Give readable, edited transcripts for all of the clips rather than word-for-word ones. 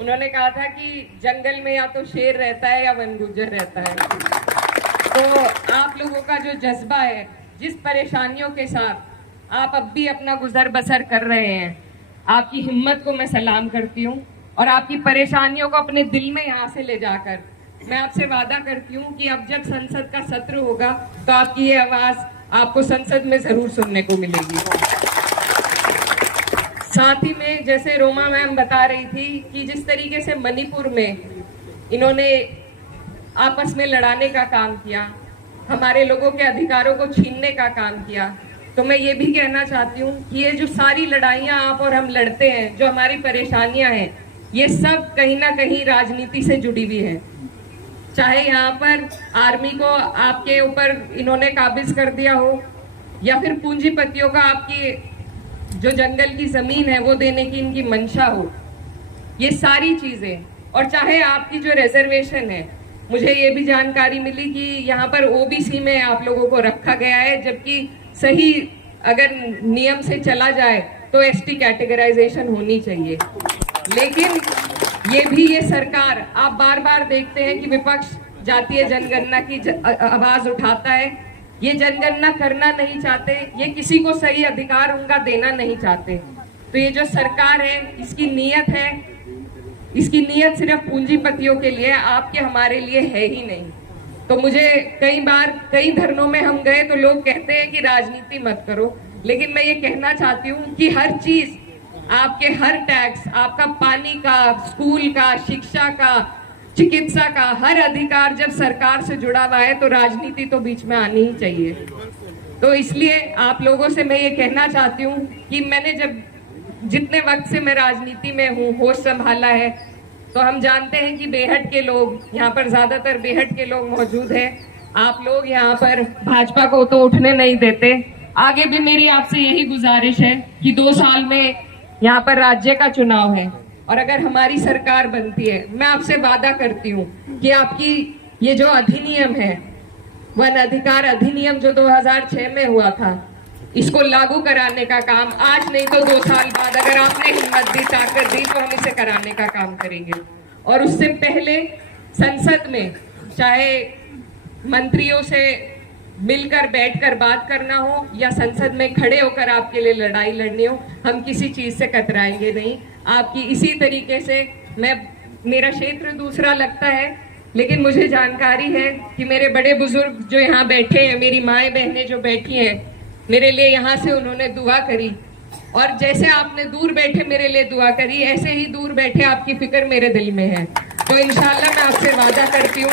उन्होंने कहा था कि जंगल में या तो शेर रहता है या वन गुज्जर रहता है। तो आप लोगों का जो जज्बा है, जिस परेशानियों के साथ आप अब भी अपना गुजर बसर कर रहे हैं, आपकी हिम्मत को मैं सलाम करती हूँ और आपकी परेशानियों को अपने दिल में यहाँ से ले जाकर मैं आपसे वादा करती हूँ कि अब जब संसद का सत्र होगा तो आपकी ये आवाज आपको संसद में जरूर सुनने को मिलेगी। साथ ही में जैसे रोमा मैम बता रही थी कि जिस तरीके से मणिपुर में इन्होंने आपस में लड़ाने का काम किया, हमारे लोगों के अधिकारों को छीनने का काम किया, तो मैं ये भी कहना चाहती हूँ कि ये जो सारी लड़ाइयाँ आप और हम लड़ते हैं, जो हमारी परेशानियां हैं, ये सब कहीं ना कहीं राजनीति से जुड़ी हुई है। चाहे यहाँ पर आर्मी को आपके ऊपर इन्होंने काबिज कर दिया हो, या फिर पूंजीपतियों का आपकी जो जंगल की जमीन है वो देने की इनकी मंशा हो, ये सारी चीजें, और चाहे आपकी जो रिजर्वेशन है, मुझे ये भी जानकारी मिली कि यहाँ पर ओबीसी में आप लोगों को रखा गया है, जबकि सही अगर नियम से चला जाए तो एसटी कैटेगराइजेशन होनी चाहिए। लेकिन ये सरकार, आप बार बार देखते हैं कि विपक्ष जातीय जनगणना की आवाज उठाता है। ये जनगणना करना नहीं चाहते, ये किसी को सही अधिकार उनका देना नहीं चाहते। तो ये जो सरकार है, इसकी नीयत सिर्फ पूंजीपतियों के लिए, आपके हमारे लिए है ही नहीं। तो मुझे कई बार कई धरनों में हम गए तो लोग कहते हैं कि राजनीति मत करो, लेकिन मैं ये कहना चाहती हूँ कि हर चीज, आपके हर टैक्स, आपका पानी का, स्कूल का, शिक्षा का, चिकित्सा का हर अधिकार जब सरकार से जुड़ा हुआ है तो राजनीति तो बीच में आनी ही चाहिए। तो इसलिए आप लोगों से मैं ये कहना चाहती हूँ कि मैंने जब जितने वक्त से मैं राजनीति में हूँ, होश संभाला है, तो हम जानते हैं कि बेहट के लोग, यहाँ पर ज्यादातर बेहट के लोग मौजूद हैं। आप लोग यहाँ पर भाजपा को तो उठने नहीं देते। आगे भी मेरी आपसे यही गुजारिश है कि 2 साल में यहाँ पर राज्य का चुनाव है और अगर हमारी सरकार बनती है, मैं आपसे वादा करती हूँ कि आपकी ये जो अधिनियम है, वन अधिकार अधिनियम जो 2006 में हुआ था, इसको लागू कराने का काम आज नहीं तो 2 साल बाद, अगर आपने हिम्मत दी, ताकत दी, तो हम इसे कराने का काम करेंगे। और उससे पहले संसद में चाहे मंत्रियों से मिलकर बैठकर बात करना हो या संसद में खड़े होकर आपके लिए लड़ाई लड़नी हो, हम किसी चीज से कतराएंगे नहीं। आपकी इसी तरीके से मेरा क्षेत्र दूसरा लगता है, लेकिन मुझे जानकारी है कि मेरे बड़े बुजुर्ग जो यहाँ बैठे हैं, मेरी माएँ बहनें जो बैठी हैं, मेरे लिए यहाँ से उन्होंने दुआ करी, और जैसे आपने दूर बैठे मेरे लिए दुआ करी, ऐसे ही दूर बैठे आपकी फिक्र मेरे दिल में है। तो इंशाल्लाह मैं आपसे वादा करती हूँ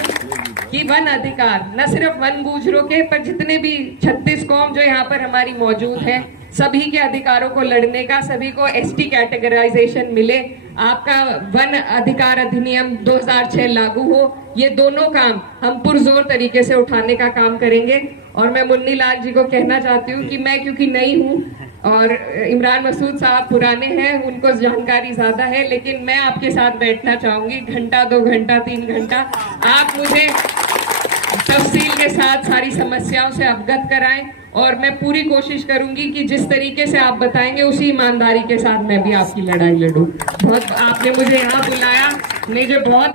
कि वन अधिकार न सिर्फ वन गुजरों के, पर जितने भी 36 कौम जो यहाँ पर हमारी मौजूद है, सभी के अधिकारों को लड़ने का, सभी को एसटी कैटेगराइजेशन मिले, आपका वन अधिकार अधिनियम 2006 लागू हो, ये दोनों काम हम पुरजोर तरीके से उठाने का काम करेंगे। और मैं मुन्नी लाल जी को कहना चाहती हूँ कि मैं क्योंकि नई हूँ और इमरान मसूद साहब पुराने हैं, उनको जानकारी ज्यादा है, लेकिन मैं आपके साथ बैठना चाहूंगी, घंटा 2 घंटा 3 घंटा, आप मुझे तफसील के साथ सारी समस्याओं से अवगत कराएं और मैं पूरी कोशिश करूंगी कि जिस तरीके से आप बताएंगे उसी ईमानदारी के साथ मैं भी आपकी लड़ाई लड़ूं। बहुत आपने मुझे यहाँ बुलाया, मुझे बहुत